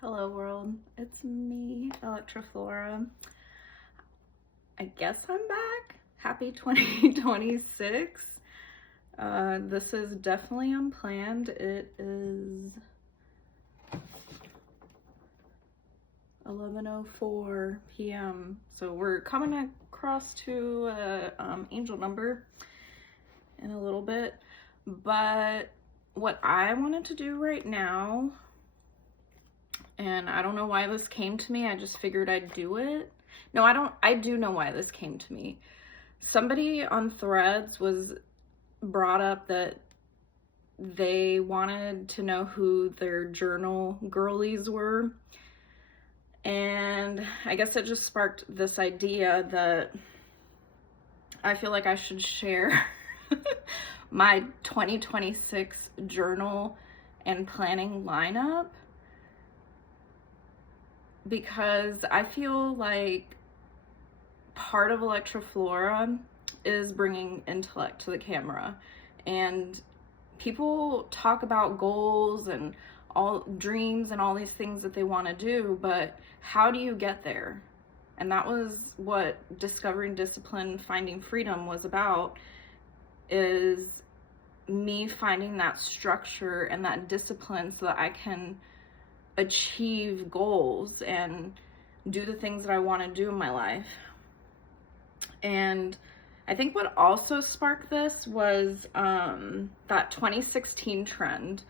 Hello world, it's me, Electroflora. I guess I'm back. Happy 2026. This is definitely unplanned. It is 11:04 p.m. So we're coming across to angel number in a little bit. But what I wanted to do right now, and I don't know why this came to me, I just figured I'd do it. No, I do know why this came to me. Somebody on Threads was brought up that they wanted to know who their journal girlies were. And I guess it just sparked this idea that I feel like I should share my 2026 journal and planning lineup, because I feel like part of Electroflora is bringing intellect to the camera. And people talk about goals and all dreams and all these things that they want to do, but how do you get there? And that was what Discovering Discipline, Finding Freedom was about, is me finding that structure and that discipline so that I can achieve goals and do the things that I want to do in my life. And I think what also sparked this was that 2016 trend.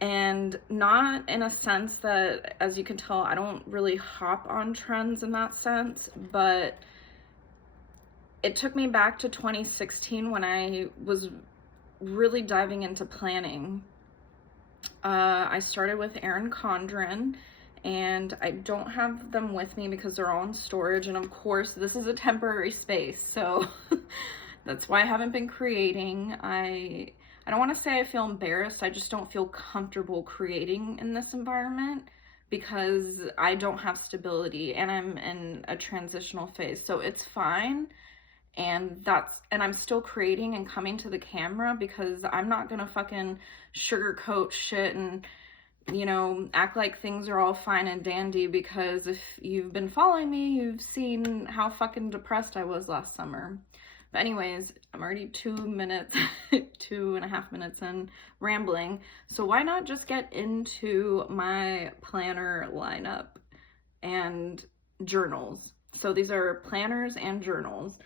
And not in a sense that, as you can tell, I don't really hop on trends in that sense, but it took me back to 2016 when I was really diving into planning. I started with Erin Condren, and I don't have them with me because they're all in storage, and of course this is a temporary space, so that's why I haven't been creating. I don't want to say I feel embarrassed, I just don't feel comfortable creating in this environment because I don't have stability and I'm in a transitional phase, so it's fine. And I'm still creating and coming to the camera because I'm not gonna fucking sugarcoat shit and, you know, act like things are all fine and dandy, because if you've been following me, you've seen how fucking depressed I was last summer. But anyways, I'm already 2.5 minutes in rambling. So why not just get into my planner lineup and journals? So these are planners and journals.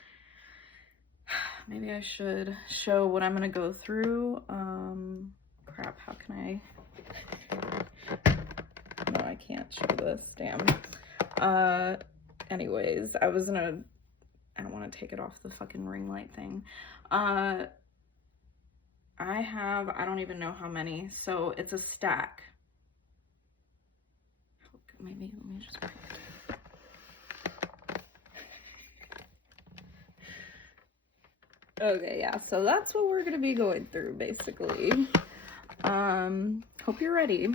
Maybe I should show what I'm gonna go through. Crap, how can I? No, I can't show this, damn. Anyways, I don't want to take it off the fucking ring light thing. I don't even know how many, so it's a stack. Maybe, let me just... Okay, yeah, so that's what we're gonna be going through, basically. Hope you're ready.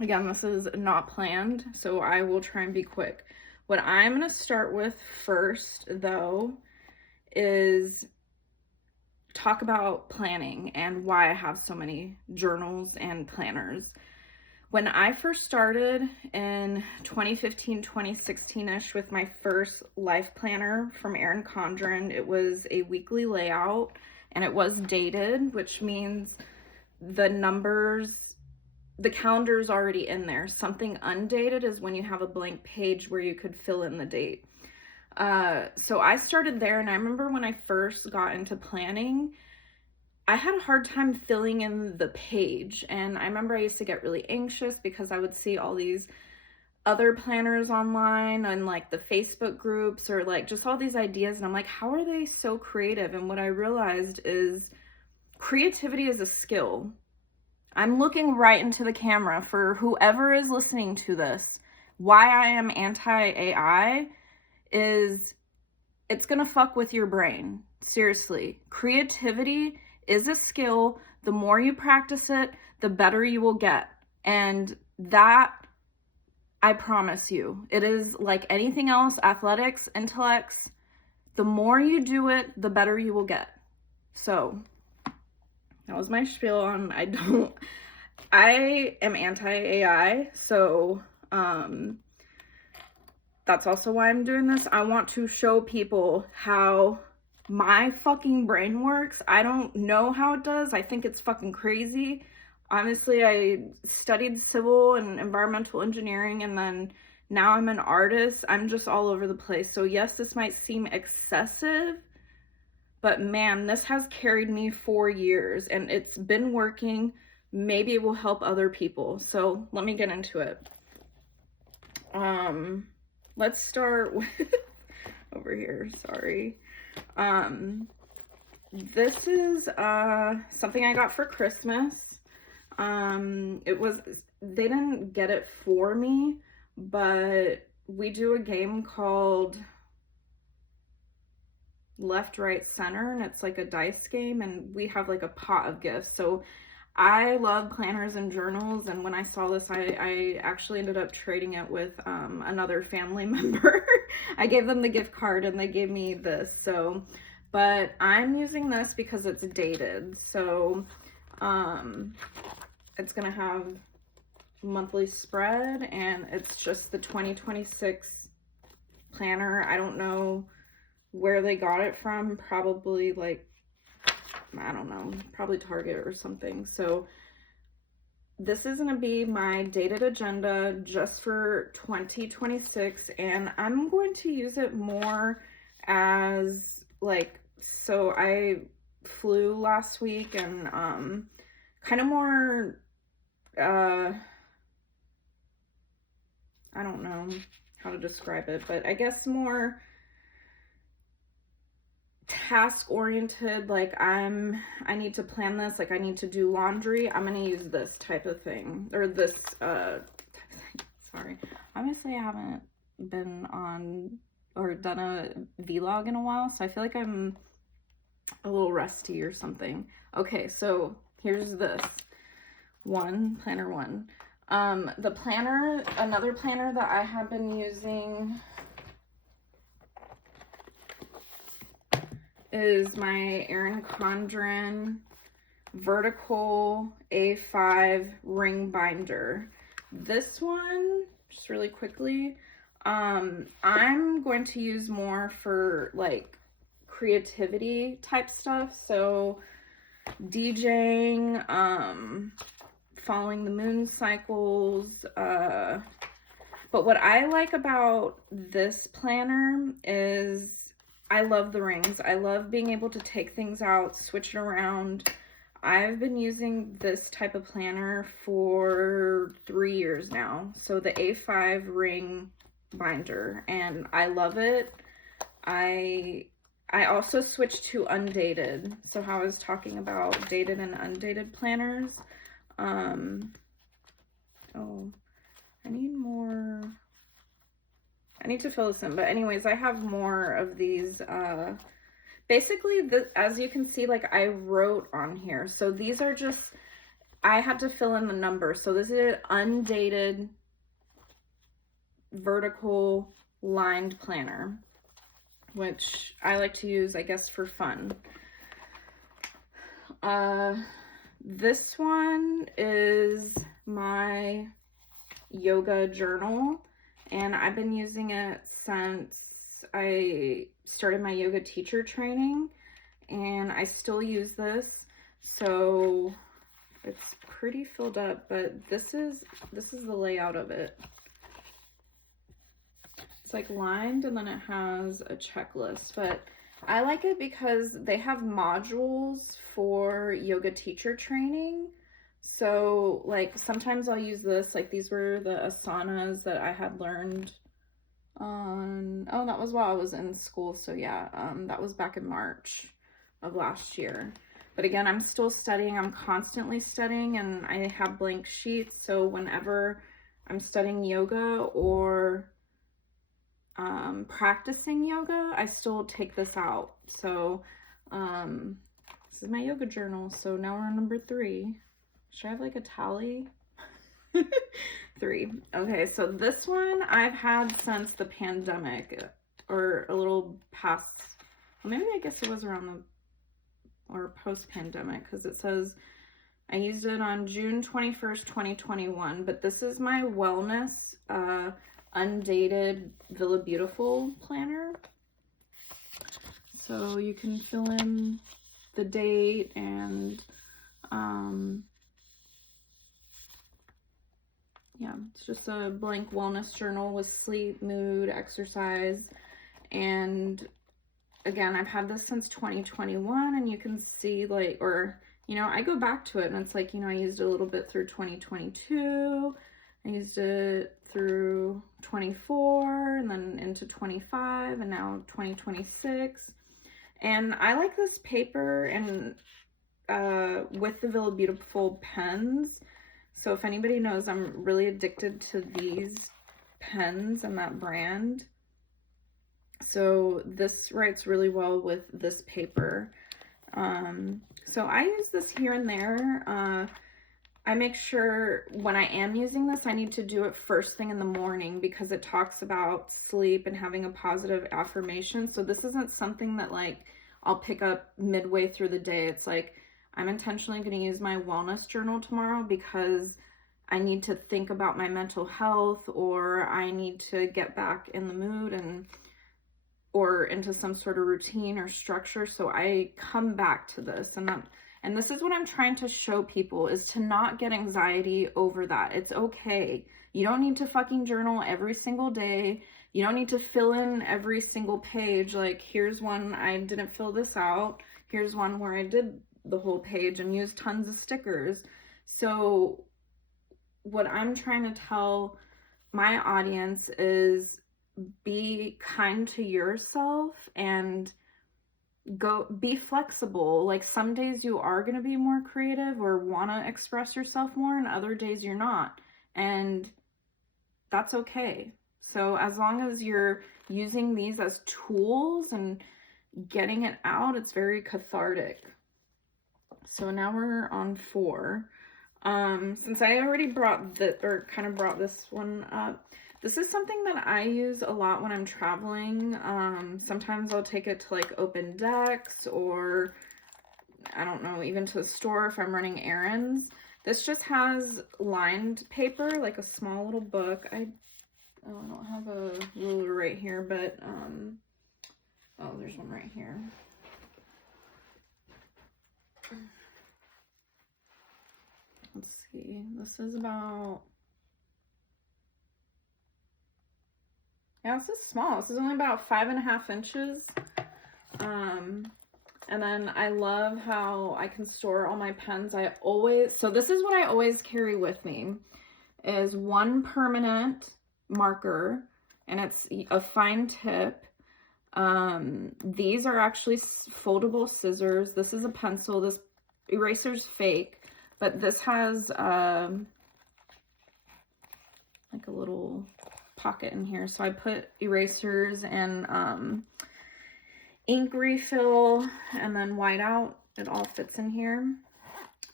Again, this is not planned, so I will try and be quick. What I'm gonna start with first, though, is talk about planning and why I have so many journals and planners. When I first started in 2015, 2016-ish with my first life planner from Erin Condren, it was a weekly layout and it was dated, which means the calendar's already in there. Something undated is when you have a blank page where you could fill in the date. So I started there, and I remember when I first got into planning, I had a hard time filling in the page, and I remember I used to get really anxious because I would see all these other planners online and like the Facebook groups or like just all these ideas, and I'm like, how are they so creative? And what I realized is creativity is a skill. I'm looking right into the camera for whoever is listening to this. Why I am anti-AI is it's gonna fuck with your brain. Seriously, creativity is a skill. The more you practice it, the better you will get. And that, I promise you, it is like anything else, athletics, intellects, the more you do it, the better you will get. So that was my spiel on I am anti-AI, so that's also why I'm doing this. I want to show people how my fucking brain works. I don't know how it does. I think it's fucking crazy. Honestly, I studied civil and environmental engineering, and then now I'm an artist. I'm just all over the place. So yes, this might seem excessive, but man, this has carried me for years and it's been working. Maybe it will help other people. So let me get into it. Let's start with over here, sorry. This is something I got for Christmas. They didn't get it for me, but we do a game called Left, Right, Center, and it's like a dice game, and we have like a pot of gifts. So I love planners and journals, and when I saw this, I actually ended up trading it with another family member. I gave them the gift card and they gave me this. So, but I'm using this because it's dated. So it's gonna have monthly spread, and it's just the 2026 planner. I don't know where they got it from, probably like, I don't know, probably Target or something. So this is going to be my dated agenda just for 2026, and I'm going to use it more as like, so I flew last week, and kind of more I don't know how to describe it, but I guess more task oriented. Like I need to plan this, like I need to do laundry, I'm gonna use this type of thing, or this sorry, obviously I haven't been on or done a vlog in a while, so I feel like I'm a little rusty or something. Okay, so here's this planner one. The planner, another planner that I have been using is my Erin Condren vertical A5 ring binder. This one, just really quickly, I'm going to use more for like creativity type stuff. So DJing, following the moon cycles, but what I like about this planner is I love the rings. I love being able to take things out, switch it around. I've been using this type of planner for 3 years now. So the A5 ring binder, and I love it. I also switched to Undated. So how I was talking about dated and undated planners. Oh, I need to fill this in, but anyways, I have more of these. Basically, as you can see, like I wrote on here. So these are just, I had to fill in the numbers. So this is an undated vertical lined planner, which I like to use, I guess, for fun. This one is my yoga journal, and I've been using it since I started my yoga teacher training, and I still use this. So it's pretty filled up, but this is the layout of it. It's like lined, and then it has a checklist, but I like it because they have modules for yoga teacher training. So like sometimes I'll use this, like these were the asanas that I had learned on, oh, that was while I was in school. So yeah, that was back in March of last year. But again, I'm still studying. I'm constantly studying, and I have blank sheets. So whenever I'm studying yoga or practicing yoga, I still take this out. So this is my yoga journal. So now we're on number 3. Should I have like a tally? 3. Okay, so this one I've had since the pandemic, or a little past, well, maybe I guess it was around the, or post-pandemic, because it says, I used it on June 21st, 2021, but this is my wellness undated VillabeauTifful planner. So you can fill in the date and yeah, it's just a blank wellness journal with sleep, mood, exercise, and again, I've had this since 2021, and you can see like, or you know, I go back to it and it's like, you know, I used it a little bit through 2022, I used it through 24, and then into 25, and now 2026. And I like this paper and with the VillabeauTifful pens. So if anybody knows, I'm really addicted to these pens and that brand. So this writes really well with this paper. So I use this here and there. I make sure when I am using this, I need to do it first thing in the morning because it talks about sleep and having a positive affirmation. So this isn't something that like I'll pick up midway through the day. It's like I'm intentionally going to use my wellness journal tomorrow because I need to think about my mental health, or I need to get back in the mood and or into some sort of routine or structure. So I come back to this, and this is what I'm trying to show people, is to not get anxiety over that. It's okay. You don't need to fucking journal every single day. You don't need to fill in every single page. Like, here's one I didn't fill this out. Here's one where I did the whole page and used tons of stickers. So what I'm trying to tell my audience is be kind to yourself and be flexible. Like, some days you are going to be more creative or want to express yourself more, and other days you're not, and that's okay. So as long as you're using these as tools and getting it out, it's very cathartic. So now we're on 4. Since I already brought this one up, this is something that I use a lot when I'm traveling. Sometimes I'll take it to like open decks, or I don't know, even to the store if I'm running errands. This just has lined paper, like a small little book. I don't have a ruler right here, but oh, there's one right here. Let's see, this is about, yeah, this is small. This is only about 5.5 inches. And then I love how I can store all my pens. So this is what I always carry with me, is one permanent marker, and it's a fine tip. These are actually foldable scissors. This is a pencil. This eraser's fake, but this has like a little pocket in here. So I put erasers and ink refill and then whiteout. It all fits in here.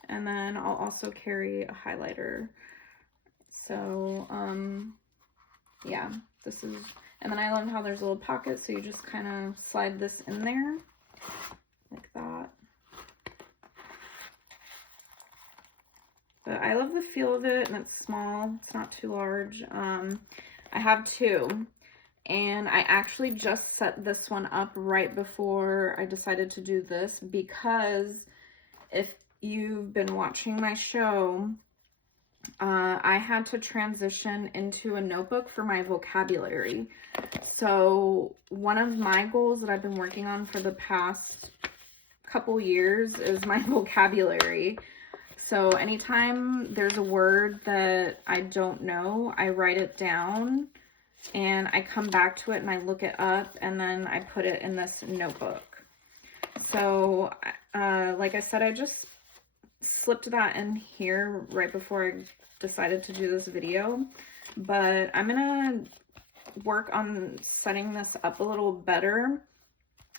And then I'll also carry a highlighter. So yeah, this is, and then I love how there's a little pocket, so you just kind of slide this in there like that. But I love the feel of it, and it's small. It's not too large. I have 2, and I actually just set this one up right before I decided to do this, because if you've been watching my show, I had to transition into a notebook for my vocabulary. So one of my goals that I've been working on for the past couple years is my vocabulary. So anytime there's a word that I don't know, I write it down and I come back to it and I look it up, and then I put it in this notebook. So like I said, I just slipped that in here right before I decided to do this video, but I'm gonna work on setting this up a little better.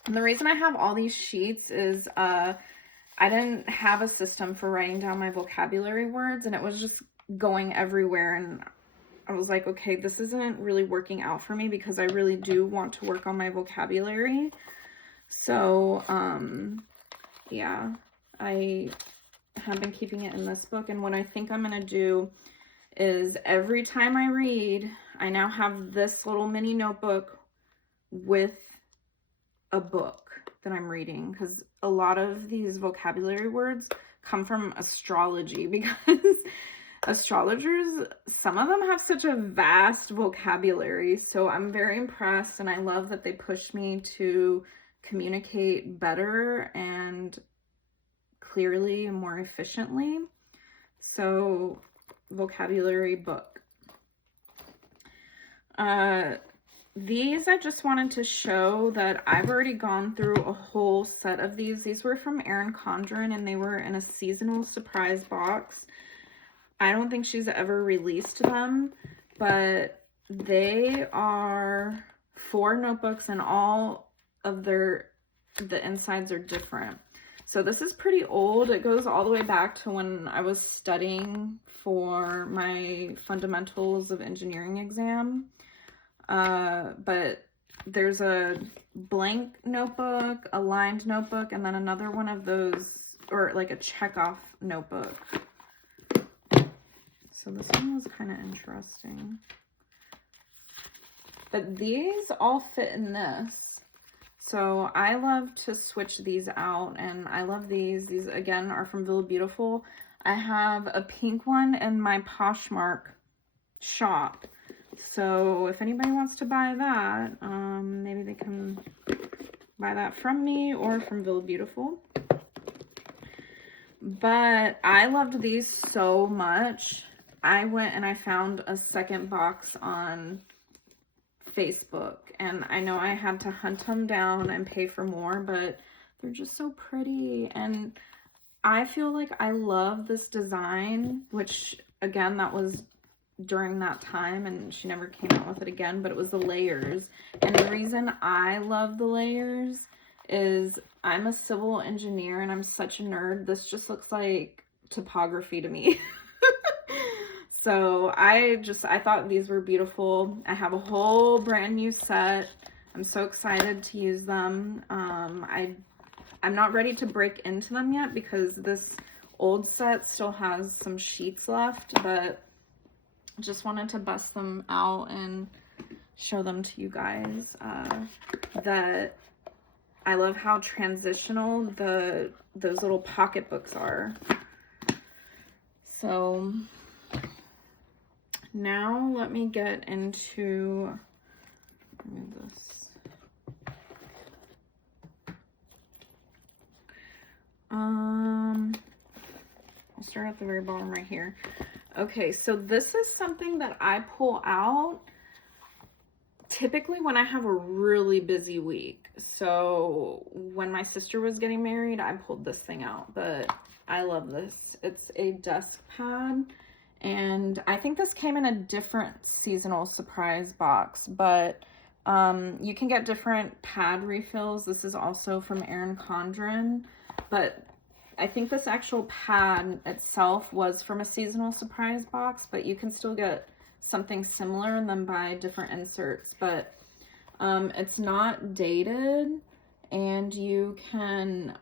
And the reason I have all these sheets is I didn't have a system for writing down my vocabulary words, and it was just going everywhere, and I was like, okay, this isn't really working out for me because I really do want to work on my vocabulary. So yeah, I have been keeping it in this book. And what I think I'm going to do is every time I read, I now have this little mini notebook with a book that I'm reading, because a lot of these vocabulary words come from astrology, because astrologers, some of them have such a vast vocabulary. So I'm very impressed, and I love that they push me to communicate better and clearly and more efficiently. So vocabulary book. These I just wanted to show that I've already gone through a whole set of these. These were from Erin Condren, and they were in a seasonal surprise box. I don't think she's ever released them, but they are 4 notebooks, and all of the insides are different. So this is pretty old. It goes all the way back to when I was studying for my fundamentals of engineering exam. But there's a blank notebook, a lined notebook, and then another one of those, or like a check-off notebook. So this one was kind of interesting. But these all fit in this. So I love to switch these out, and I love these. These, again, are from VillabeauTifful. I have a pink one in my Poshmark shop. So if anybody wants to buy that, maybe they can buy that from me or from VillabeauTifful. But I loved these so much. I went and I found a second box on Facebook, and I know I had to hunt them down and pay for more, but they're just so pretty. And I feel like I love this design, which again, that was during that time, and she never came out with it again, but it was the layers. And the reason I love the layers is I'm a civil engineer and I'm such a nerd. This just looks like typography to me. So I thought these were beautiful. I have a whole brand new set. I'm so excited to use them. I'm not ready to break into them yet because this old set still has some sheets left, but just wanted to bust them out and show them to you guys. That I love how transitional those little pocketbooks are. So now let me get into this. I'll start at the very bottom right here. Okay, so this is something that I pull out typically when I have a really busy week. So when my sister was getting married, I pulled this thing out, but I love this. It's a Deskpad, and I think this came in a different seasonal surprise box, but you can get different pad refills. This is also from Erin Condren, but I think this actual pad itself was from a seasonal surprise box, but you can still get something similar and then buy different inserts. But it's not dated, and you can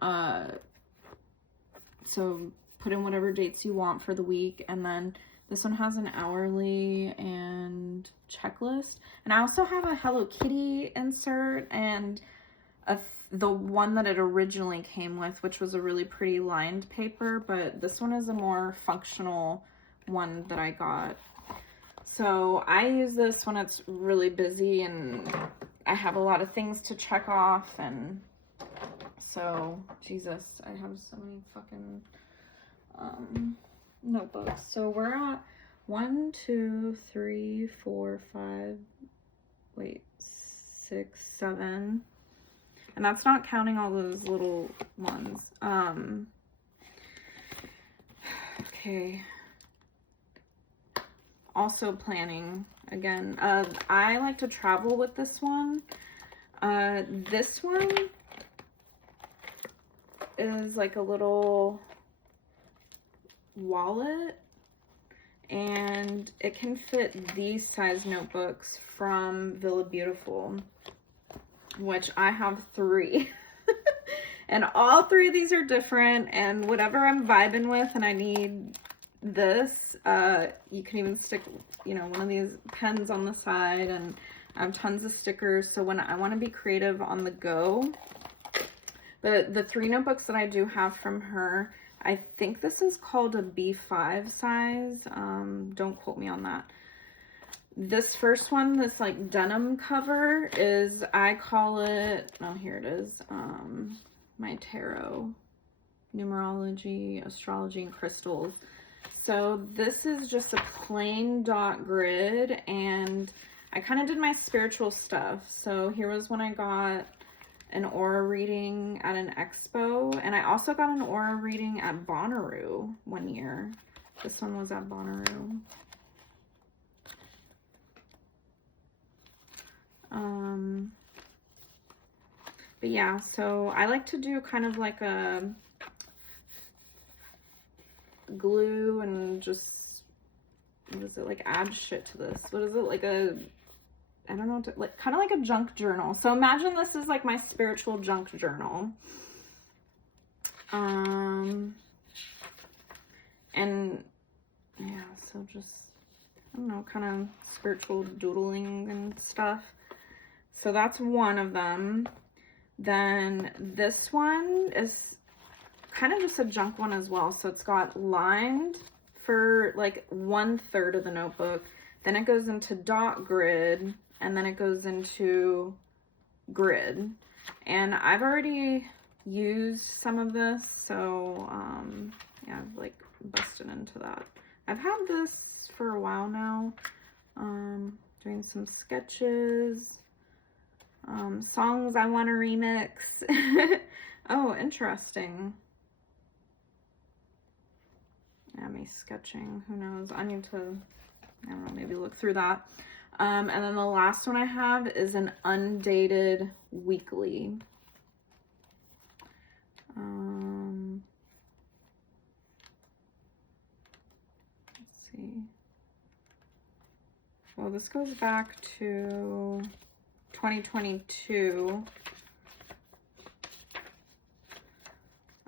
so put in whatever dates you want for the week. And then this one has an hourly and checklist. And I also have a Hello Kitty insert and the one that it originally came with, which was a really pretty lined paper, but this one is a more functional one that I got. So I use this when it's really busy and I have a lot of things to check off, and so, Jesus, I have so many fucking notebooks. So we're at 1, 2, 3, 4, 5, 6, 7. And that's not counting all those little ones. Okay. Also planning, again. I like to travel with this one. This one is like a little wallet, and it can fit these size notebooks from VillabeauTifful, which I have 3. And all three of these are different, and whatever I'm vibing with and I need this, you can even stick, you know, one of these pens on the side, and I have tons of stickers. So when I want to be creative on the go, the 3 notebooks that I do have from her, I think this is called a B5 size. Don't quote me on that. This first one, this like denim cover, is, I call it, oh, here it is, my tarot, numerology, astrology, and crystals. So this is just a plain dot grid, and I kind of did my spiritual stuff. So here was when I got an aura reading at an expo, and I also got an aura reading at Bonnaroo one year. This one was at Bonnaroo. But yeah, so I like to do kind of like a glue and just, what is it, like add shit to this. What is it, like a, I don't know, like kind of like a junk journal. So imagine this is like my spiritual junk journal. And yeah, so just, I don't know, kind of spiritual doodling and stuff. So that's one of them. Then this one is kind of just a junk one as well. So it's got lined for like 1/3 of the notebook. Then it goes into dot grid, and then it goes into grid. And I've already used some of this, so yeah, I've like busted into that. I've had this for a while now, doing some sketches, songs I want to remix. Oh, interesting. Yeah, me sketching, who knows, I need to, I don't know, maybe look through that. And then the last one I have is an Undated weekly. Let's see. Well, this goes back to 2022.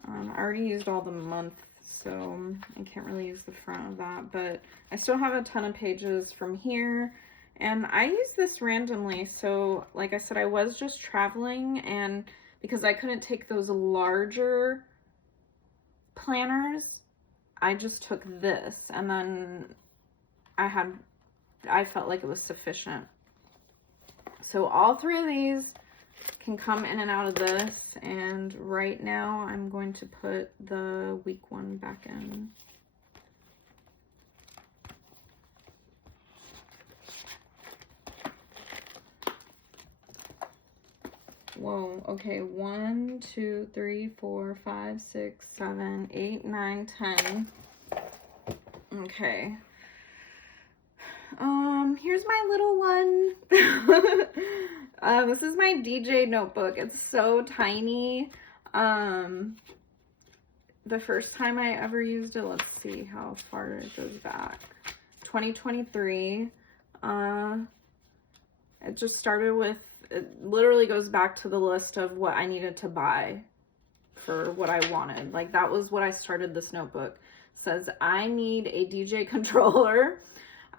I already used all the months, so I can't really use the front of that, but I still have a ton of pages from here. And I use this randomly. So like I said, I was just traveling, and because I couldn't take those larger planners, I just took this, and then I felt like it was sufficient. So all three of these can come in and out of this, and right now I'm going to put the week one back in. Whoa, okay, 1, 2, 3, 4, 5, 6, 7, 8, 9, 10. Okay. Here's my little one. This is my DJ notebook. It's so tiny. The first time I ever used it, let's see how far it goes back. 2023. It just started with, it literally goes back to the list of what I needed to buy for what I wanted. Like, that was what I started this notebook. It says, I need a DJ controller.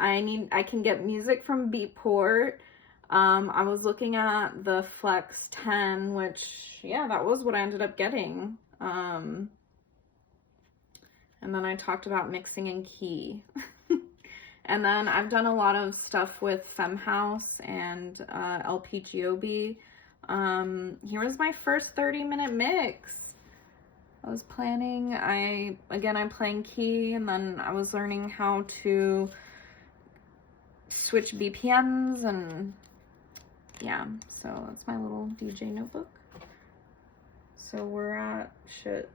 I can get music from Beatport. I was looking at the Flex 10, which, yeah, that was what I ended up getting. And then I talked about mixing and key. And then I've done a lot of stuff with FemHouse and LPGOB. Here was my first 30-minute mix. I was planning, I'm playing key, and then I was learning how to switch BPMs, and yeah, so that's my little DJ notebook. So we're at, shit,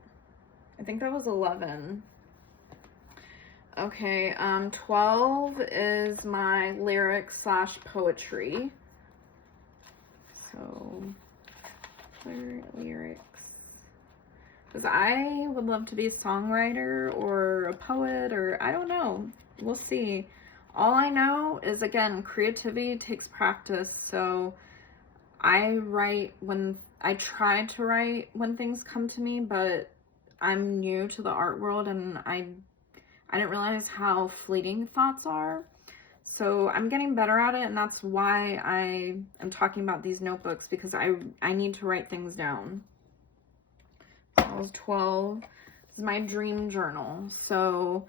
I think that was 11. Okay, 12 is my lyrics / poetry. So, lyrics. Because I would love to be a songwriter or a poet, or I don't know. We'll see. All I know is, again, creativity takes practice. So I try to write when things come to me, but I'm new to the art world and I didn't realize how fleeting thoughts are. So I'm getting better at it, and that's why I am talking about these notebooks, because I need to write things down. So I was 12. This is my dream journal. So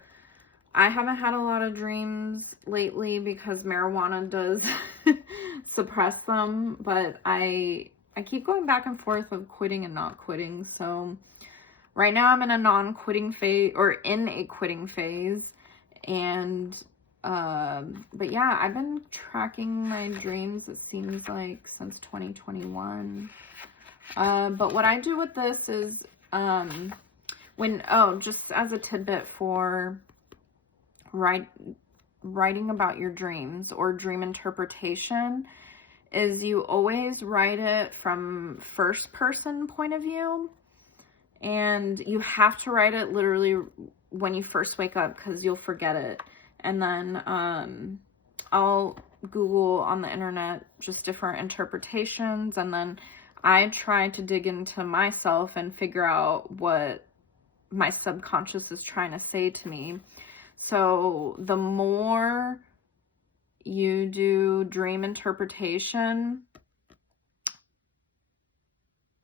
I haven't had a lot of dreams lately because marijuana does suppress them, but I keep going back and forth of quitting and not quitting. So right now I'm in a non-quitting phase, or in a quitting phase, and but yeah, I've been tracking my dreams, it seems like, since 2021. But what I do with this is, just as a tidbit for writing about your dreams or dream interpretation, is you always write it from first person point of view, and you have to write it literally when you first wake up, because you'll forget it. And then I'll Google on the internet just different interpretations, and then I try to dig into myself and figure out what my subconscious is trying to say to me. So the more you do dream interpretation,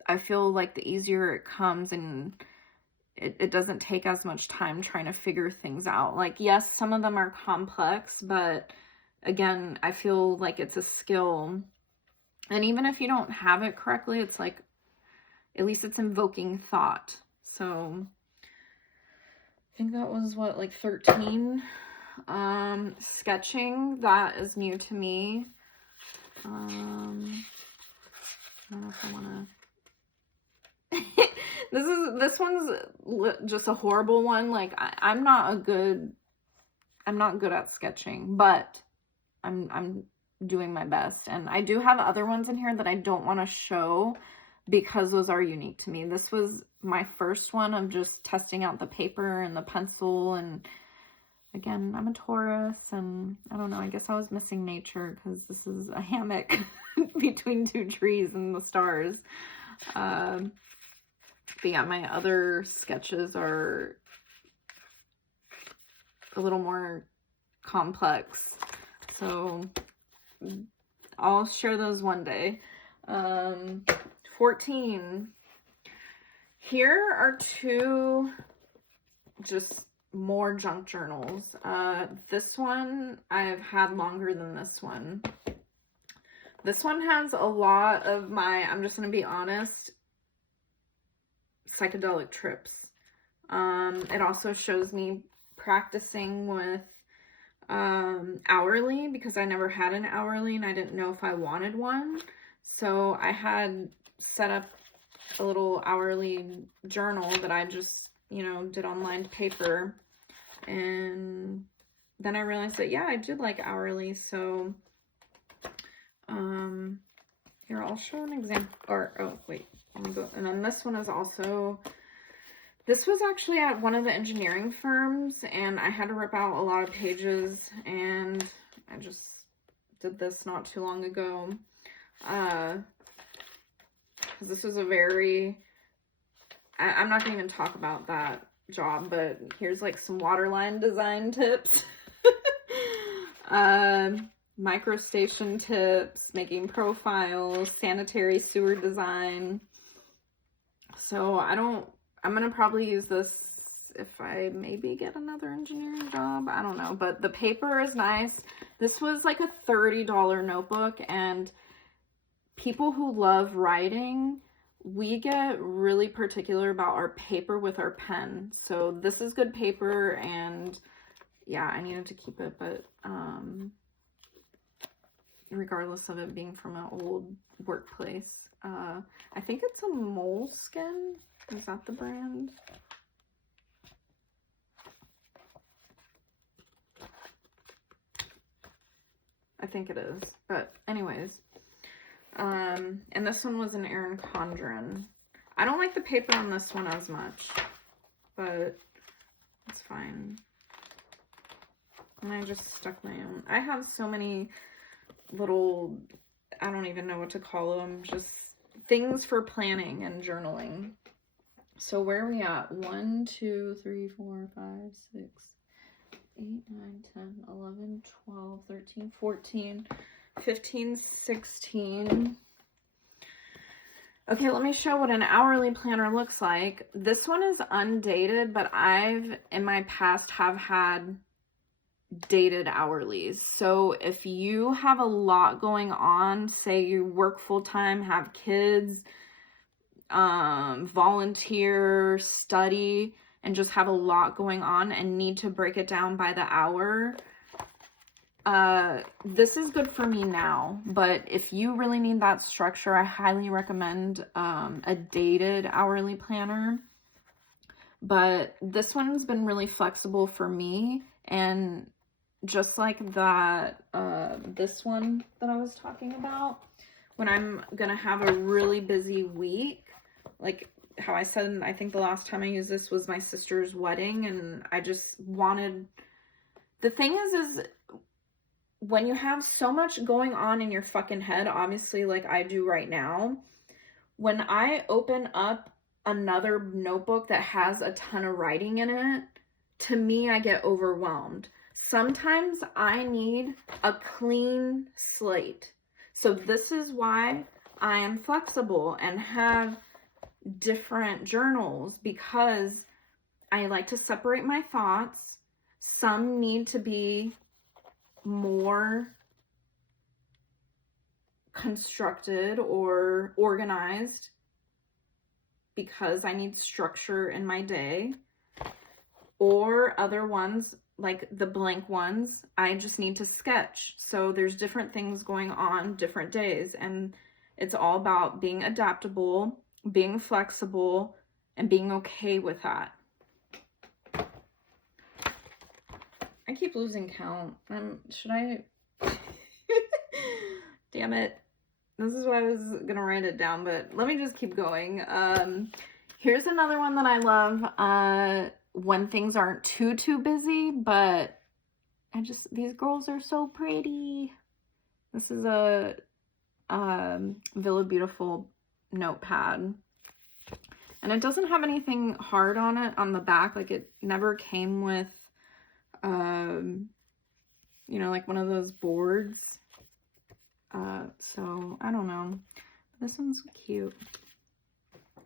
I feel like the easier it comes, and it doesn't take as much time trying to figure things out. Like, yes, some of them are complex, but again, I feel like it's a skill. And even if you don't have it correctly, it's like, at least it's invoking thought. So I think that was what, like 13. Sketching, that is new to me. I don't know if I want to this one's just a horrible one. Like, I'm not good at sketching, but I'm doing my best. And I do have other ones in here that I don't want to show because those are unique to me. This was my first one of just testing out the paper and the pencil. And again, I'm a Taurus, and I don't know, I guess I was missing nature because this is a hammock between two trees and the stars. But yeah, my other sketches are a little more complex, so I'll share those one day. 14. Here are two just more junk journals. This one I've had longer than this one. This one has a lot of my, I'm just going to be honest, psychedelic trips. It also shows me practicing with hourly, because I never had an hourly and I didn't know if I wanted one. So I had set up a little hourly journal that I just, did on lined paper. And then I realized that, yeah, I did like hourly. So here, I'll show an example. And then this one is also, this was actually at one of the engineering firms, and I had to rip out a lot of pages, and I just did this not too long ago. Because this was a very, I'm not going to even talk about that job, but here's like some waterline design tips. Microstation tips, making profiles, sanitary sewer design. So I'm going to probably use this if I maybe get another engineering job. I don't know, but the paper is nice. This was like a $30 notebook, and people who love writing, we get really particular about our paper with our pen. So this is good paper, and yeah, I needed to keep it, but regardless of it being from an old workplace. I think it's a Moleskine. Is that the brand? I think it is. But anyways. And this one was an Erin Condren. I don't like the paper on this one as much, but it's fine. And I just stuck my own. I have so many little I don't even know what to call them, just things for planning and journaling. So where are we at? 1, 2, 3, 4, 5, 6, 8, 9, 10, 11, 12, 13, 14, 15, 16. Okay, let me show what an hourly planner looks like. This one is undated, but I've, in my past, have had dated hourlies. So if you have a lot going on, say you work full-time, have kids, volunteer, study, and just have a lot going on and need to break it down by the hour, this is good for me now. But if you really need that structure, I highly recommend a dated hourly planner. But this one's been really flexible for me, and just like that, this one that I was talking about, when I'm gonna have a really busy week, like how I said, I think the last time I used this was my sister's wedding, and I just wanted, the thing is when you have so much going on in your fucking head, obviously like I do right now, when I open up another notebook that has a ton of writing in it, to me, I get overwhelmed. Sometimes I need a clean slate. So this is why I am flexible and have different journals, because I like to separate my thoughts. Some need to be more constructed or organized because I need structure in my day, or other ones, like the blank ones, I just need to sketch. So there's different things going on different days, and it's all about being adaptable, being flexible, and being okay with that. I keep losing count. Should I? Damn it. This is why I was gonna write it down, but let me just keep going. Here's another one that I love. When things aren't too busy, but these girls are so pretty. This is a VillabeauTifful notepad, and it doesn't have anything hard on it on the back. Like, it never came with you know, like one of those boards. So I don't know. This one's cute.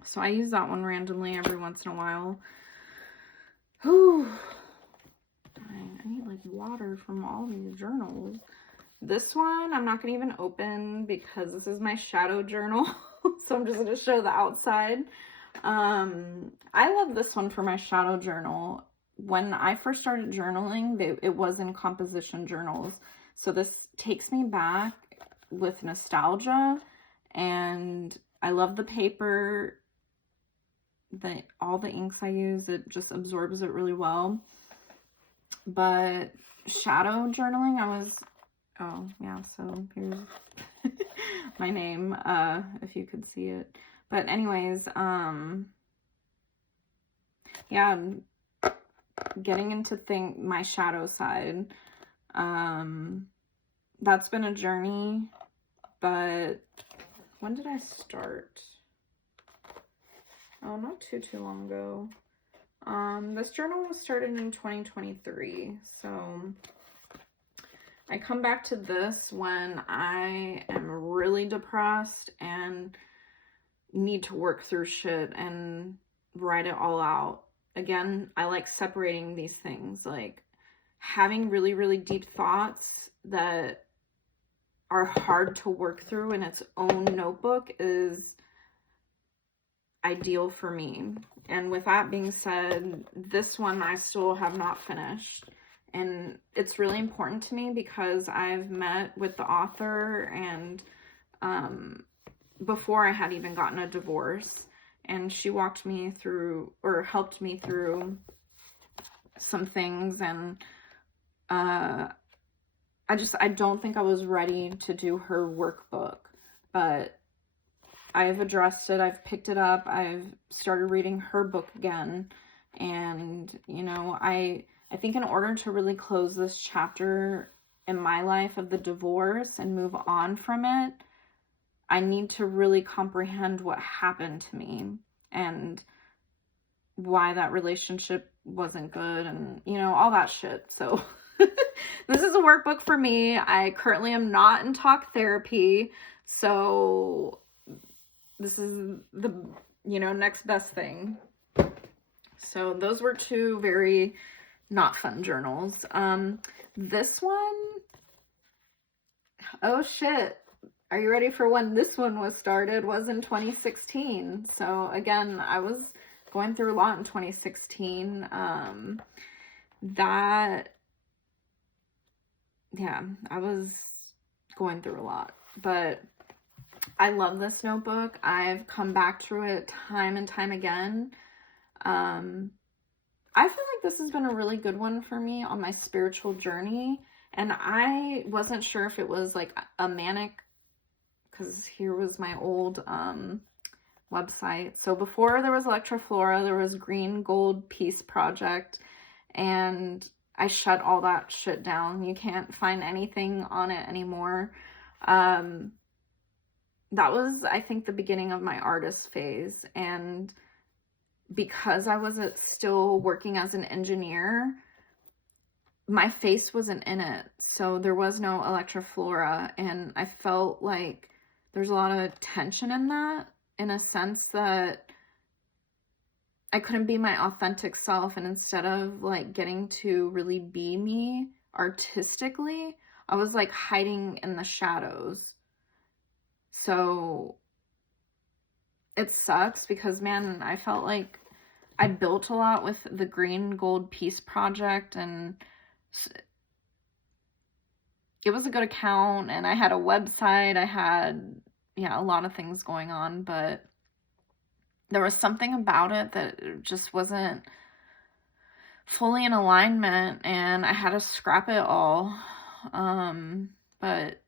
So I use that one randomly every once in a while. Whew. Dang, I need like water from all these journals. This one I'm not gonna even open because this is my shadow journal. So I'm just gonna show the outside. I love this one for my shadow journal. When I first started journaling, it was in composition journals. So this takes me back with nostalgia, and I love the paper. All the inks I use, it just absorbs it really well. But shadow journaling, oh yeah, so here's my name, if you could see it. But anyways, yeah, getting into my shadow side, that's been a journey. But when did I start? Oh, not too long ago. This journal was started in 2023, so I come back to this when I am really depressed and need to work through shit and write it all out. Again, I like separating these things, like having really deep thoughts that are hard to work through in its own notebook is ideal for me. And with that being said, this one I still have not finished, and it's really important to me because I've met with the author, and before I had even gotten a divorce, and she walked me through, or helped me through some things, and I don't think I was ready to do her workbook, but I've addressed it, I've picked it up, I've started reading her book again, and, you know, I think in order to really close this chapter in my life of the divorce and move on from it, I need to really comprehend what happened to me and why that relationship wasn't good and, you know, all that shit. So this is a workbook for me. I currently am not in talk therapy, so this is the, you know, next best thing. So those were two very not fun journals. This one, oh shit. Are you ready for when this one was started? Was in 2016. So again, I was going through a lot in 2016. Yeah, I was going through a lot, but I love this notebook. I've come back to it time and time again. I feel like this has been a really good one for me on my spiritual journey, and I wasn't sure if it was like a manic, because here was my old website. So before there was Electroflora, there was Green Gold Peace Project, and I shut all that shit down. You can't find anything on it anymore. That was, I think, the beginning of my artist phase, and because I was still working as an engineer, my face wasn't in it, so there was no Electroflora, and I felt like there's a lot of tension in that, in a sense that I couldn't be my authentic self, and instead of like getting to really be me artistically, I was like hiding in the shadows. So it sucks because, man, I felt like I built a lot with the Green Gold Peace Project, and it was a good account, and I had a website, I had, yeah, a lot of things going on, but there was something about it that just wasn't fully in alignment, and I had to scrap it all. But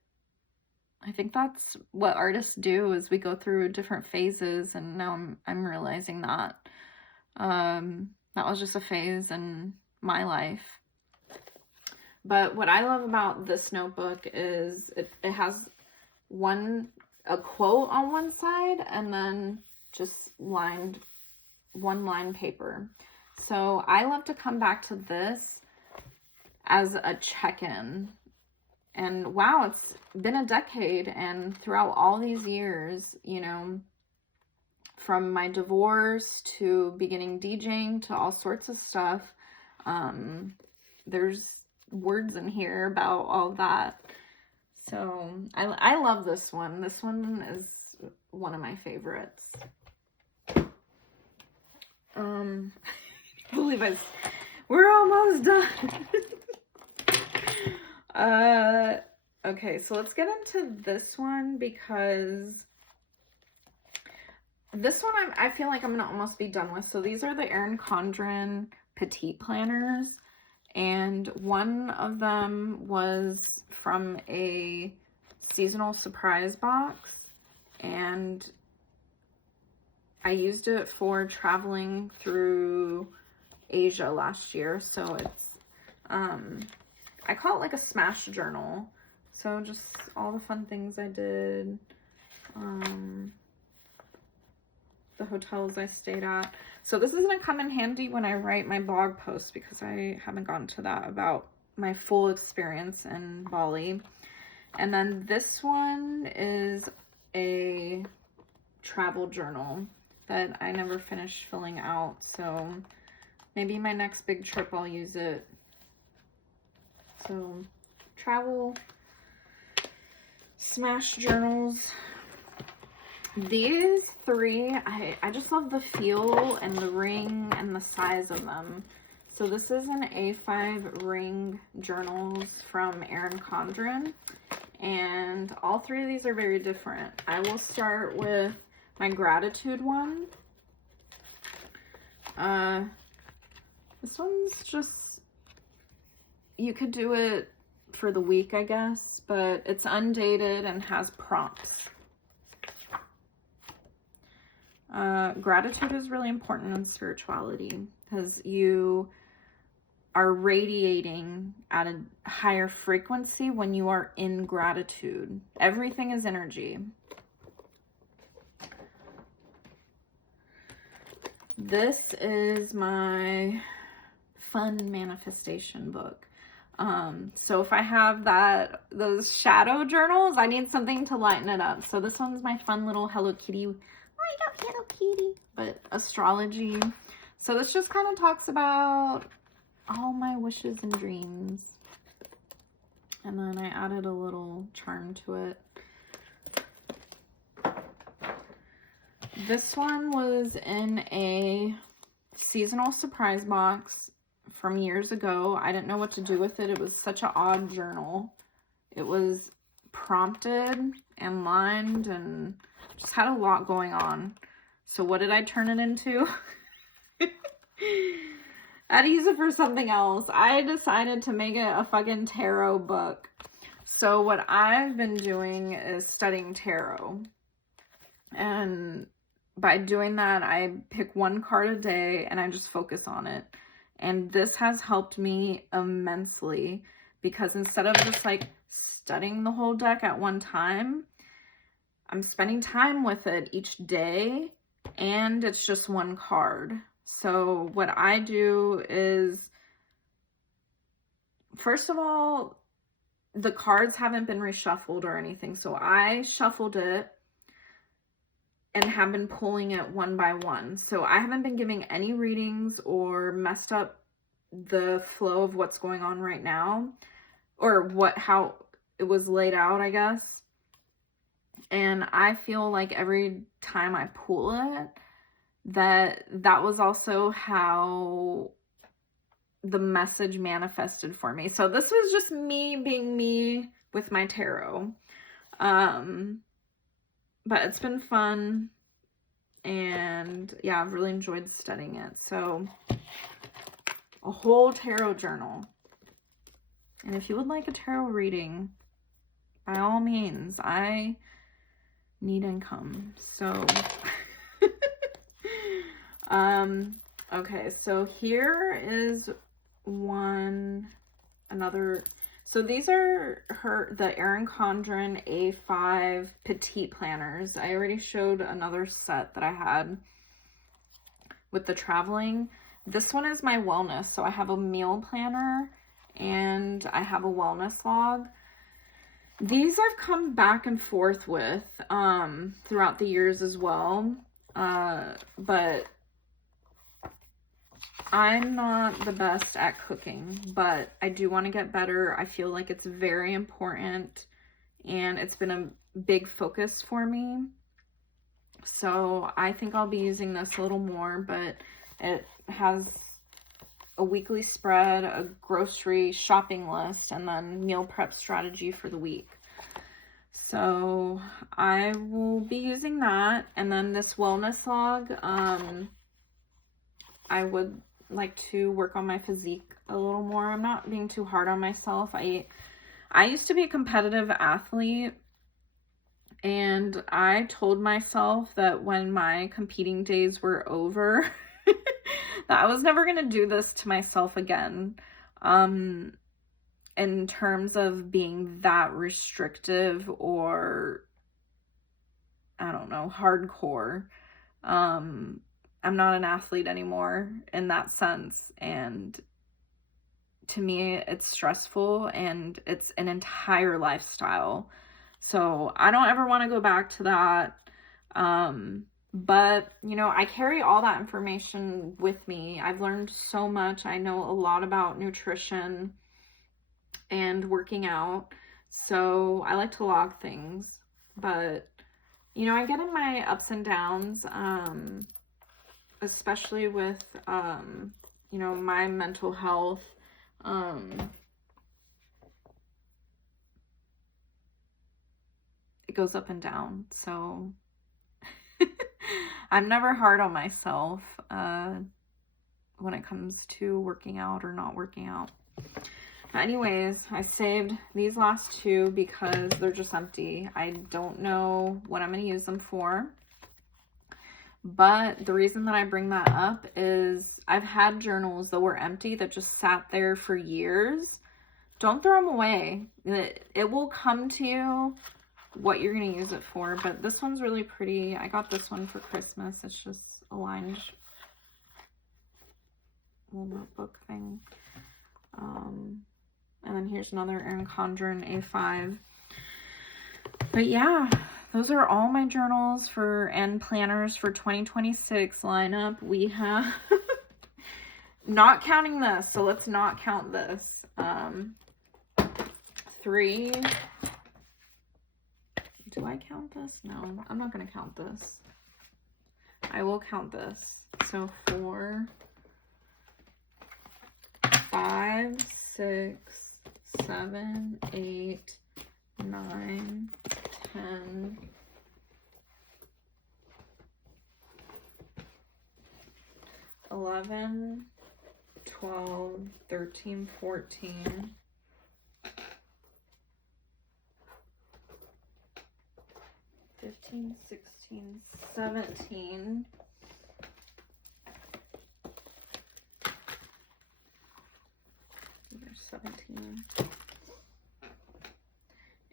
I think that's what artists do, is we go through different phases, and now I'm realizing that that was just a phase in my life. But what I love about this notebook is it has a quote on one side, and then just one line paper. So I love to come back to this as a check-in. And wow, it's been a decade, and throughout all these years, you know, from my divorce to beginning DJing to all sorts of stuff, there's words in here about all that. So I love this one. This one is one of my favorites. I believe we're almost done. Okay, so let's get into this one, because this one I feel like I'm gonna almost be done with. So these are the Erin Condren Petite planners, and one of them was from a seasonal surprise box, and I used it for traveling through Asia last year. So it's I call it like a smash journal. So just all the fun things I did, the hotels I stayed at. So this is gonna come in handy when I write my blog post, because I haven't gotten to that, about my full experience in Bali. And then this one is a travel journal that I never finished filling out. So maybe my next big trip I'll use it. So travel smash journals. These three, I just love the feel and the ring and the size of them. So this is an A5 ring journals from Erin Condren, and all three of these are very different. I will start with my gratitude one. This one's just, you could do it for the week, I guess, but it's undated and has prompts. Gratitude is really important in spirituality, because you are radiating at a higher frequency when you are in gratitude. Everything is energy. This is my fun manifestation book. So if I have those shadow journals, I need something to lighten it up. So this one's my fun little Hello Kitty. I got Hello Kitty, but astrology. So this just kind of talks about all my wishes and dreams. And then I added a little charm to it. This one was in a seasonal surprise box from years ago. I didn't know what to do with it. It was such an odd journal. It was prompted and lined and just had a lot going on. So what did I turn it into? I had to use it for something else. I decided to make it a fucking tarot book. So what I've been doing is studying tarot. And by doing that, I pick one card a day and I just focus on it. And this has helped me immensely because instead of just like studying the whole deck at one time, I'm spending time with it each day and it's just one card. So what I do is, first of all, the cards haven't been reshuffled or anything. So I shuffled it and have been pulling it one by one. So I haven't been giving any readings or messed up the flow of what's going on right now, or how it was laid out, I guess. And I feel like every time I pull it, that was also how the message manifested for me. So this was just me being me with my tarot. But it's been fun, and yeah, I've really enjoyed studying it. So a whole tarot journal. And if you would like a tarot reading, by all means, I need income. So okay, so here is another. So these are the Erin Condren A5 Petite planners. I already showed another set that I had with the traveling. This one is my wellness. So I have a meal planner and I have a wellness log. These I've come back and forth with throughout the years as well. But I'm not the best at cooking, but I do want to get better. I feel like it's very important and it's been a big focus for me. So I think I'll be using this a little more, but it has a weekly spread, a grocery shopping list, and then meal prep strategy for the week. So I will be using that. And then this wellness log, I would like to work on my physique a little more. I'm not being too hard on myself. I used to be a competitive athlete, and I told myself that when my competing days were over, that I was never going to do this to myself again. In terms of being that restrictive or, I don't know, hardcore. I'm not an athlete anymore in that sense, and to me it's stressful and it's an entire lifestyle. So I don't ever want to go back to that. But you know, I carry all that information with me. I've learned so much. I know a lot about nutrition and working out, so I like to log things. But you know, I get in my ups and downs, especially with you know, my mental health. It goes up and down. So I'm never hard on myself when it comes to working out or not working out. But anyways, I saved these last two because they're just empty. I don't know what I'm going to use them for. But the reason that I bring that up is I've had journals that were empty that just sat there for years. Don't throw them away. It will come to you what you're going to use it for. But this one's really pretty. I got this one for Christmas. It's just a lined little notebook thing. And then here's another Erin Condren A5. But yeah, those are all my journals and planners for 2026 lineup. We have, not counting this, so let's not count this. 3. Do I count this? No, I'm not going to count this. I will count this. So 4, 5, 6, 7, 8, 9, 10, 11, 12, 13, 14, 15, 16, 17, 17,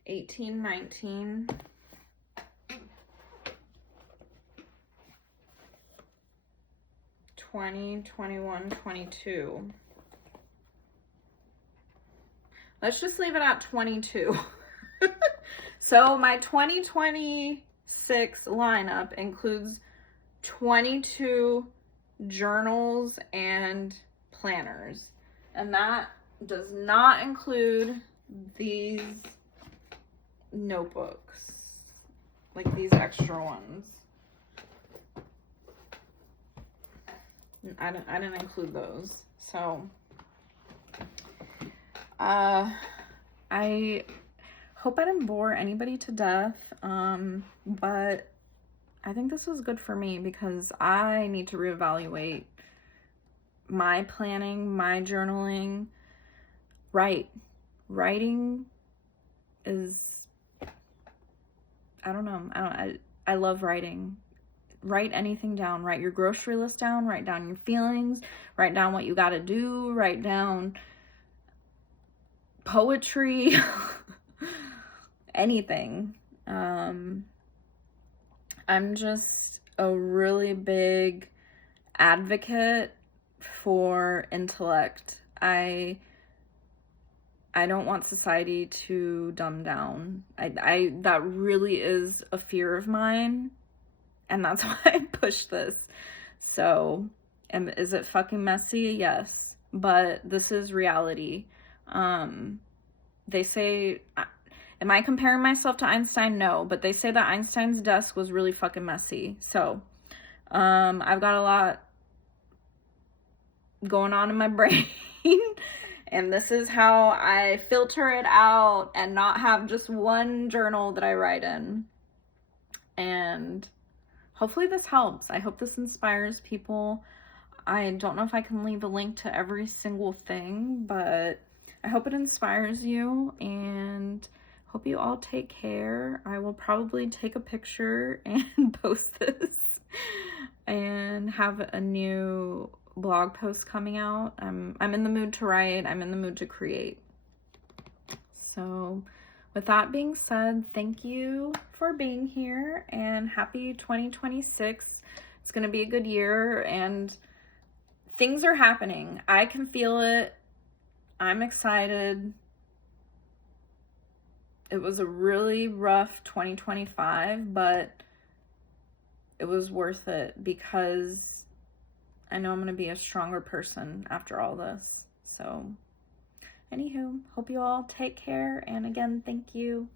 18, 19, 20, 21, 22. Let's just leave it at 22. So my 2026 lineup includes 22 journals and planners. And that does not include these notebooks, like these extra ones. I didn't include those. So I hope I didn't bore anybody to death, but I think this was good for me because I need to reevaluate my planning, my journaling. Writing is, I don't know, I love writing. Write anything down. Write your grocery list down, write down your feelings, write down what you got to do, write down poetry, anything. I'm just a really big advocate for intellect. I don't want society to dumb down. That really is a fear of mine, and that's why I push this. So, is it fucking messy? Yes, but this is reality. They say, am I comparing myself to Einstein? No, but they say that Einstein's desk was really fucking messy. So, I've got a lot going on in my brain, and this is how I filter it out and not have just one journal that I write in. And hopefully this helps. I hope this inspires people. I don't know if I can leave a link to every single thing, but I hope it inspires you, and hope you all take care. I will probably take a picture and post this and have a new blog post coming out. I'm in the mood to write. I'm in the mood to create. So with that being said, thank you for being here, and happy 2026. It's going to be a good year, and things are happening. I can feel it. I'm excited. It was a really rough 2025, but it was worth it because I know I'm going to be a stronger person after all this. So, anywho, hope you all take care. And again, thank you.